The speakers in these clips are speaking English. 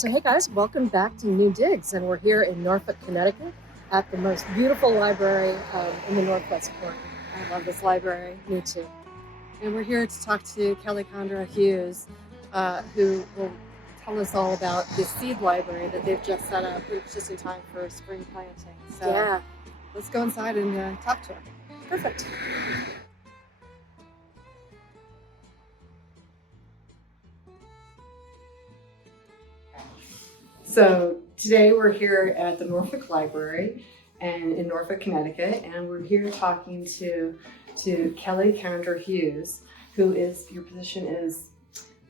So hey guys, welcome back to New Digs, and we're here in Norfolk, Connecticut at the most beautiful library in the Northwest corner. I love this library, me too. And we're here to talk to Kelly Condra Hughes, who will tell us all about this seed library that they've just set up. It's just in time for spring planting. So Yeah. let's go inside and talk to her. Perfect. So today we're here at the Norfolk Library and in Norfolk, Connecticut, and we're here talking to Kelly Condra Hughes, who is, your position is?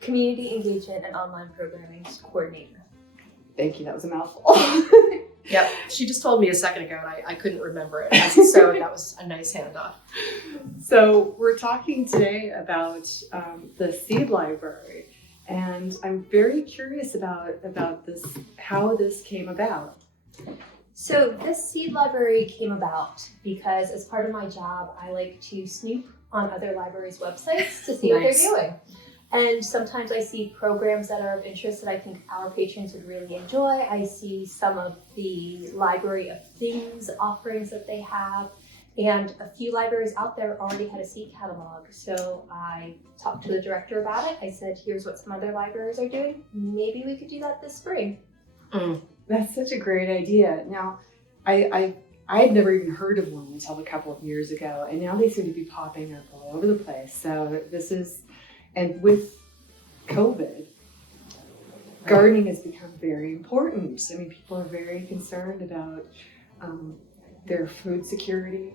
Community Engagement and Online Programming Coordinator. Thank you, that was a mouthful. Yep, she just told me a second ago and I couldn't remember it, so that was a nice handoff. So we're talking today about the seed library, and I'm very curious about this, how this came about. So this seed library came about because as part of my job, I like to snoop on other libraries' websites to see what they're doing. And sometimes I see programs that are of interest that I think our patrons would really enjoy. I see some of the Library of Things offerings that they have. And a few libraries out there already had a seed catalog. So I talked to the director about it. I said, here's what some other libraries are doing. Maybe we could do that this spring. That's such a great idea. Now, I had never even heard of one until a couple of years ago, and now they seem to be popping up all over the place. So this is, and with COVID, gardening has become very important. I mean, people are very concerned about their food security,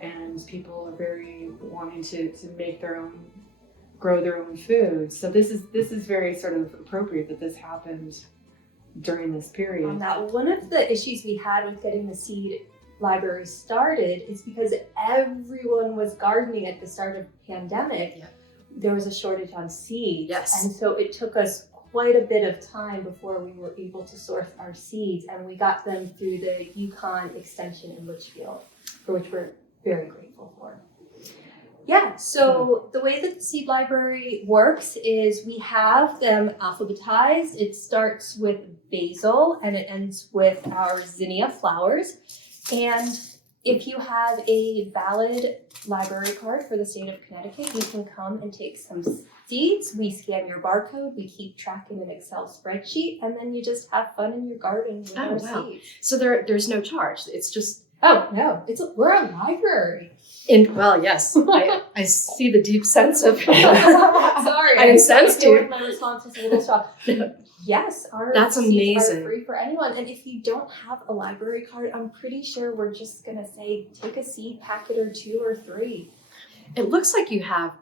and people are very wanting to make their own, grow their own food. So this is very sort of appropriate that this happened during this period. On that, one of the issues we had with getting the seed library started is because everyone was gardening at the start of the pandemic. Yeah. There was a shortage on seeds. Yes. And so it took us quite a bit of time before we were able to source our seeds, and we got them through the Yukon Extension in Litchfield, for which we're very grateful for. Yeah, so the way that the seed library works is we have them alphabetized. It starts with basil and it ends with our zinnia flowers. And if you have a valid library card for the state of Connecticut, you can come and take some seeds. We scan your barcode, we keep track in an Excel spreadsheet, and then you just have fun in your garden with our seeds. So there's no charge, it's just... Oh, no, we're a library. Well, yes, I see the deep sense of... Sorry, I incensed you. My response was a little shocked. Yes, our That's seeds amazing. are free for anyone. And if you don't have a library card, I'm pretty sure we're just going to say, take a seed packet or 2 or 3. It looks like you have,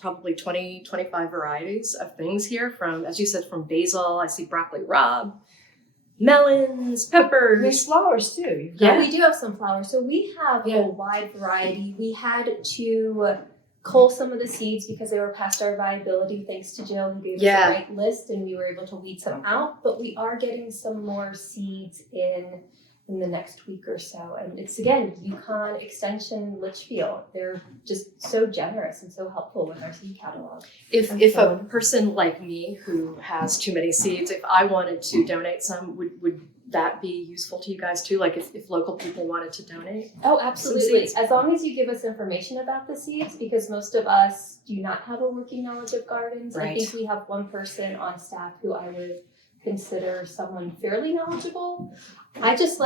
probably 20, 25 varieties of things here from, as you said, from basil, I see broccoli rabe, melons, peppers. There's flowers too. Yeah. We do have some flowers. So we have a wide variety. We had to cull some of the seeds because they were past our viability, thanks to Jill, who gave us a great list, and we were able to weed some out. But we are getting some more seeds in the next week or so. And it's, again, Yukon Extension Litchfield. They're just so generous and so helpful with our seed catalog. If a person like me who has too many seeds, if I wanted to donate some, would that be useful to you guys too? Like if local people wanted to donate? Oh, absolutely. As long as you give us information about the seeds, because most of us do not have a working knowledge of gardens. Right. I think we have one person on staff who I would consider someone fairly knowledgeable. I just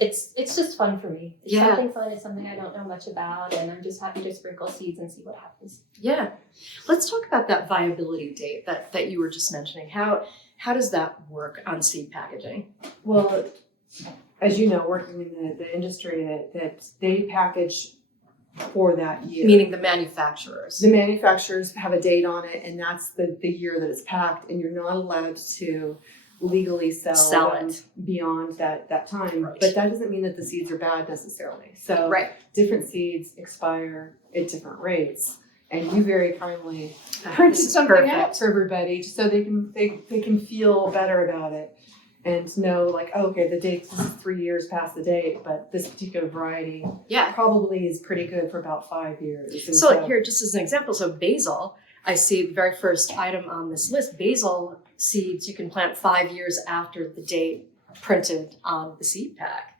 it's just fun for me. It's something fun. It's something I don't know much about, and I'm just happy to sprinkle seeds and see what happens. Yeah. Let's talk about that viability date that you were just mentioning. How does that work on seed packaging? Well, as you know, working in the industry, that they package for that year. Meaning the manufacturers. The manufacturers have a date on it, and that's the year that it's packed, and you're not allowed to legally sell it beyond that time. Right. But that doesn't mean that the seeds are bad necessarily. So different seeds expire at different rates. And you very kindly printed something out for everybody so they can feel better about it and know, like, oh, okay, the date is 3 years past the date, but this particular variety probably is pretty good for about 5 years. And so here, just as an example, so basil, I see the very first item on this list, basil seeds you can plant 5 years after the date printed on the seed pack.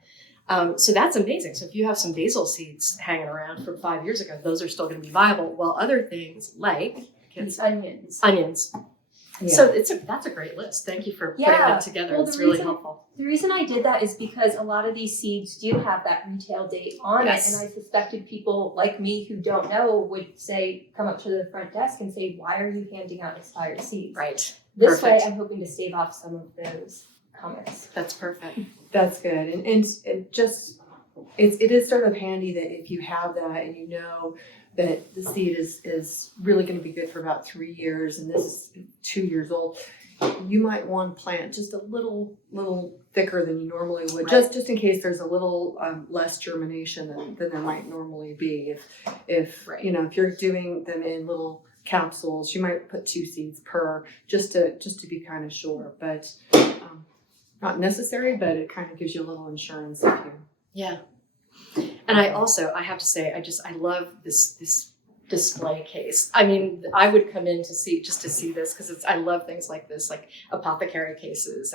So that's amazing. So if you have some basil seeds hanging around from 5 years ago, those are still going to be viable. While other things like These onions. onions. Yeah. So that's a great list. Thank you for putting Yeah. that together. Well, It's the really reason- helpful. The reason I did that is because a lot of these seeds do have that retail date on Yes. it, and I suspected people like me who don't know would say, come up to the front desk and say, "Why are you handing out expired seeds?" Right. This Perfect. way, I'm hoping to stave off some of those comments. That's perfect. That's good. And just it is sort of handy that if you have that and you know that the seed is really going to be good for about 3 years and this is 2 years old, you might want to plant just a little thicker than you normally would, Right. just in case there's a little less germination than there might normally be. If Right. you know, if you're doing them in little capsules, you might put 2 seeds per, just to be kind of sure, but not necessary, but it kind of gives you a little insurance if you. Yeah. And I have to say, I love this display case. I mean, I would come in to see this because I love things like this, like apothecary cases.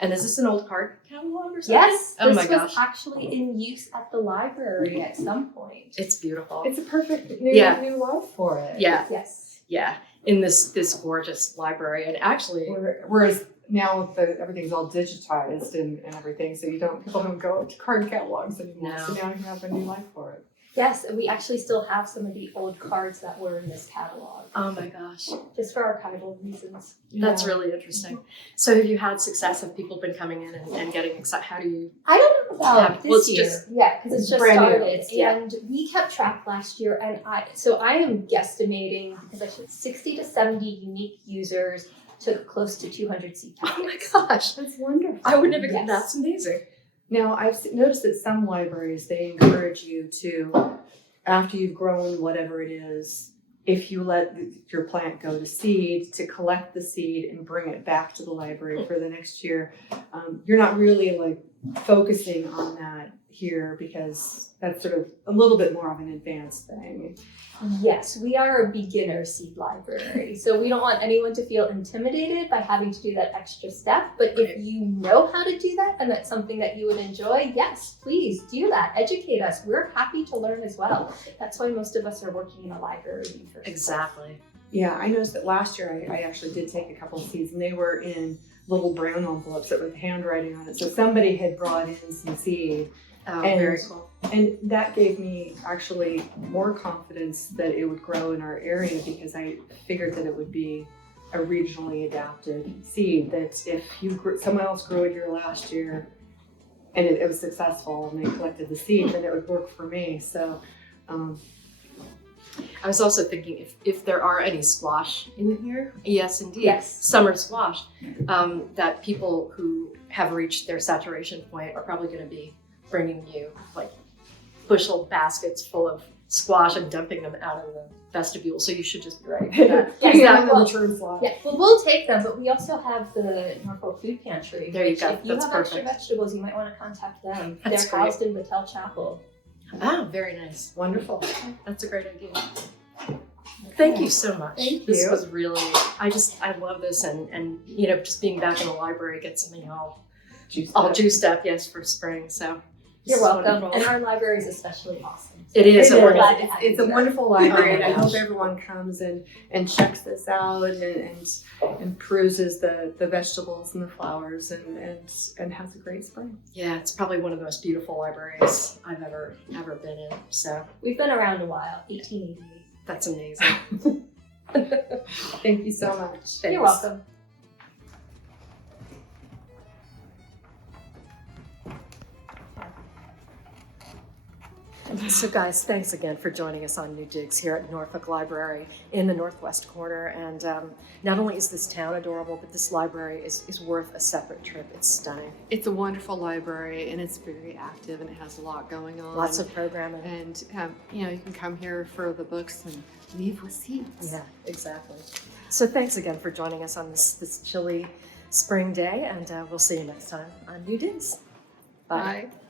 And is this an old card catalog or something? Yes, Oh this my was gosh. actually in use at the library at some point. It's beautiful. It's a perfect Yeah. new life for it. Yeah. Yes. Yeah. In this gorgeous library. And actually, Whereas now everything's all digitized and everything, so people don't go to card catalogs anymore. No. So now you have a new life for it. Yes, and we actually still have some of the old cards that were in this catalog, oh my gosh, just for archival reasons. that's Yeah. really interesting. So have you had success? Have people been coming in and getting excited? How do you? I don't know about Yeah, this well, it's year. just- Yeah, because it's just brand new. started, Yeah. and we kept track last year, and I am guesstimating because I should 60 to 70 unique users took close to 200 seed Oh my packets. gosh, That's wonderful. I would never. Yes. That's amazing. Now, noticed that some libraries, they encourage you to, after you've grown whatever it is, if you let your plant go to seed, to collect the seed and bring it back to the library for the next year. You're not really like focusing on that here because that's sort of a little bit more of an advanced thing. Yes, we are a beginner seed library, so we don't want anyone to feel intimidated by having to do that extra step. But Right. if you know how to do that and that's something that you would enjoy, yes, please do that. Educate us. We're happy to learn as well. That's why most of us are working in a library first. Exactly. Yeah, I noticed that last year I actually did take a couple of seeds and they were in little brown envelopes that with handwriting on it. So somebody had brought in some seed. Oh, And- very cool. And that gave me actually more confidence that it would grow in our area because I figured that it would be a regionally adapted seed. That if someone else grew it here last year and it was successful and they collected the seed, then it would work for me. So, I was also thinking if there are any squash in here. Yes, indeed. Yes. Summer squash. That people who have reached their saturation point are probably going to be bringing you like bushel baskets full of squash and dumping them out in the vestibule. So you should just be ready for that. Yeah, putting it yeah, on the well, return slot. Yeah, well, we'll take them, but we also have the Norfolk Food Pantry. There you which go. If you That's have extra perfect. vegetables, you might want to contact them. That's They're great. housed in Battelle Chapel. Oh, very nice. Wonderful. That's a great idea. Thank you so much. Thank This you. was really, I love this and you know, just being back in the library gets me all juiced up, yes, for spring. So this You're is welcome. wonderful. And our library is especially awesome. It is It a is. wonderful. Glad to have It's you a here. wonderful library, Oh and my I hope gosh. everyone comes and checks this out and peruses the vegetables and the flowers and has a great spring. Yeah, it's probably one of the most beautiful libraries I've ever been in. So We've been around a while, 1888. that's amazing. Thank you so much. Thanks. You're welcome. So guys, thanks again for joining us on New Digs here at Norfolk Library in the Northwest Corner. And not only is this town adorable, but this library is worth a separate trip. It's stunning. It's a wonderful library and it's very active and it has a lot going on. Lots of programming. and you know, you can come here for the books and leave with seats. Yeah, exactly. So thanks again for joining us on this chilly spring day, and we'll see you next time on New Digs. Bye. Bye.